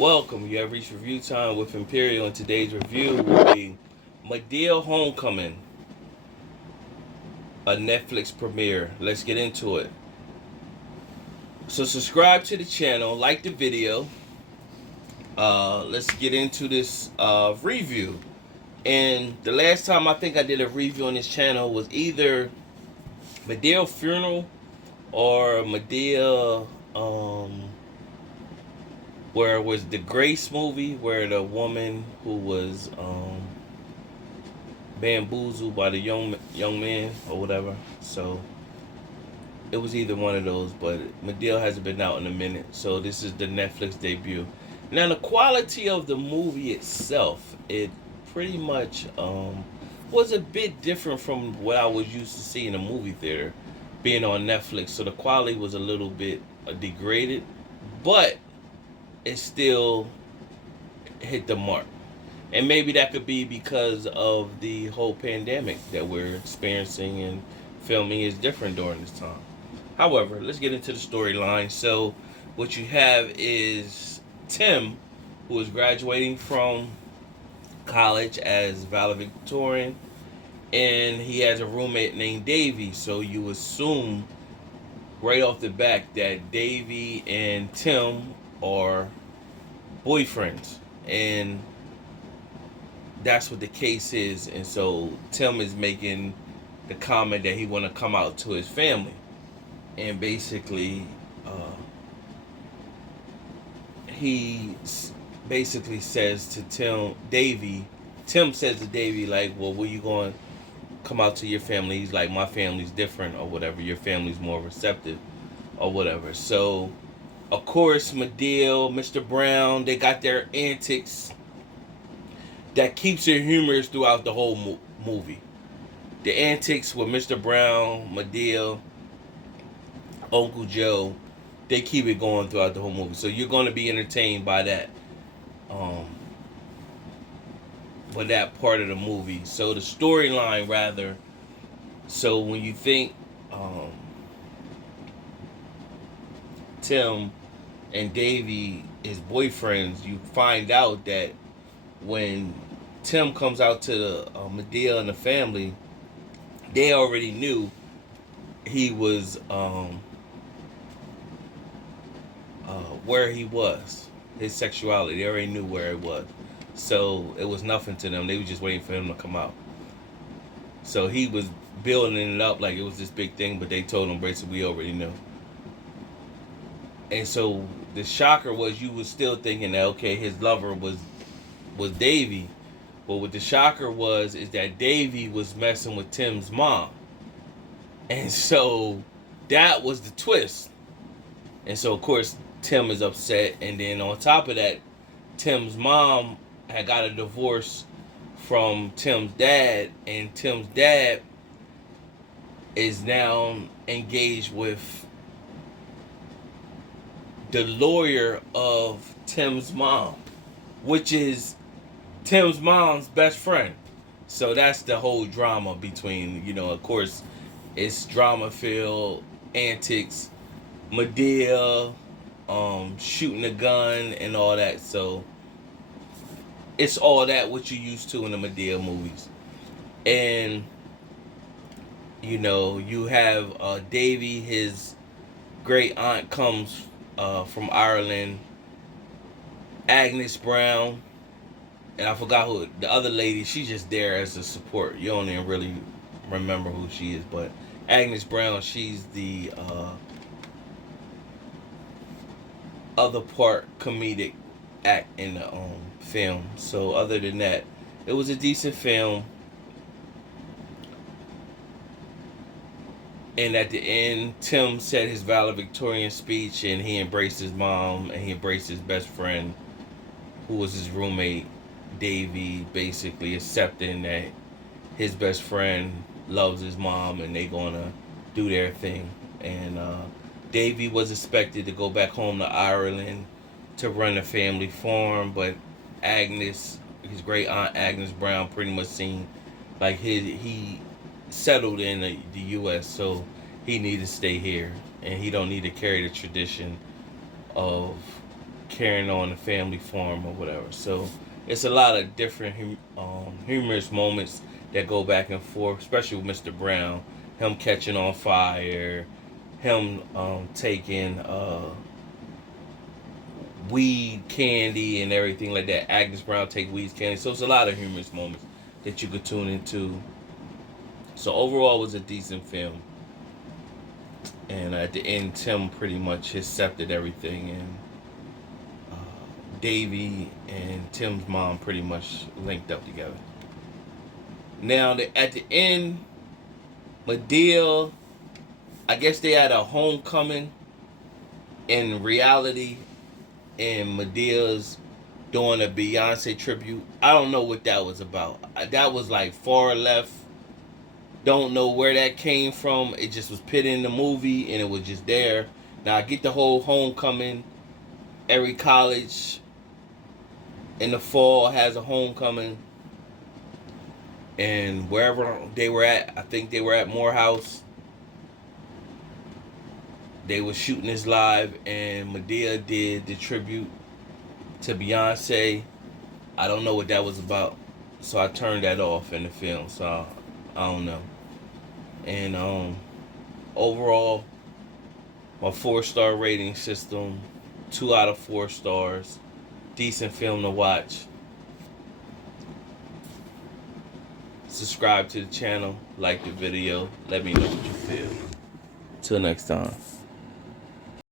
Welcome. You have reached review time with Imperial, and today's review will be Madea Homecoming, a Netflix premiere. Let's get into it. So subscribe to the channel, like the video. Let's get into this review. And the last time I think I did a review on this channel was either Madea Funeral or Madea where it was the Grace movie where the woman who was bamboozled by the young man or whatever. So it was either one of those, but Madea hasn't been out in a minute. So this is the Netflix debut. Now the quality of the movie itself, it pretty much was a bit different from what I was used to seeing in a movie theater, being on Netflix. So the quality was a little bit degraded, but it still hit the mark. And maybe that could be because of the whole pandemic that we're experiencing, and filming is different during this time. However, let's get into the storyline. So, what you have is Tim, who is graduating from college as valedictorian, and he has a roommate named Davy. So, you assume right off the bat that Davy and Tim are boyfriends. And that's what the case is. And so Tim is making the comment that he want to come out to his family, and basically he basically says to Tim says to Davy, like, well, where you going to come out to your family? He's like, my family's different or whatever, your family's more receptive or whatever. So of course Madea, Mr. Brown, they got their antics that keeps it humorous throughout the whole movie. The antics with Mr. Brown, Madea, Uncle Joe, they keep it going throughout the whole movie. So you're going to be entertained by that, um, by that part of the movie. So the storyline, rather. So when you think Tim and Davy is boyfriends, you find out that when Tim comes out to the Madea and the family, they already knew he was where he was, his sexuality. They already knew where it was, so it was nothing to them. They were just waiting for him to come out. So he was building it up like it was this big thing, but they told him basically we already knew. And so the shocker was you was still thinking that okay, his lover was Davy. But what the shocker was is that Davy was messing with Tim's mom. And so that was the twist. And so of course Tim is upset, and then on top of that, Tim's mom had got a divorce from Tim's dad, and Tim's dad is now engaged with the lawyer of Tim's mom, which is Tim's mom's best friend. So that's the whole drama between, of course, it's drama filled antics, Madea, shooting a gun and all that. So it's all that what you used to in the Madea movies. And you have Davy, his great aunt comes from Ireland, Agnes Brown, and I forgot who the other lady. She's just there as a support. You don't even really remember who she is, but Agnes Brown, she's the other part comedic act in the film. So other than that, it was a decent film. And at the end, Tim said his valedictorian speech, and he embraced his mom, and he embraced his best friend, who was his roommate, Davy, basically accepting that his best friend loves his mom, and they gonna do their thing. And Davy was expected to go back home to Ireland to run a family farm, but Agnes, his great aunt Agnes Brown, pretty much seen like he settled in the U.S., so he needed to stay here, and he don't need to carry the tradition of carrying on the family farm or whatever. So it's a lot of different humorous moments that go back and forth, especially with Mr. Brown, him catching on fire, him taking weed candy and everything like that. Agnes Brown take weed candy. So it's a lot of humorous moments that you could tune into. So overall, it was a decent film. And at the end, Tim pretty much accepted everything, and Davy and Tim's mom pretty much linked up together. Now, at the end, Madea, I guess they had a homecoming in reality, and Medea's doing a Beyonce tribute. I don't know what that was about. That was like far left. Don't know where that came from. It just was put in the movie, and it was just there. Now, I get the whole homecoming. Every college in the fall has a homecoming. And wherever they were at, I think they were at Morehouse. They were shooting this live, and Madea did the tribute to Beyonce. I don't know what that was about, so I turned that off in the film. So I don't know. And overall, my 4-star rating system, 2 out of 4 stars. Decent film to watch. Subscribe to the channel, like the video, let me know what you feel. Till next time.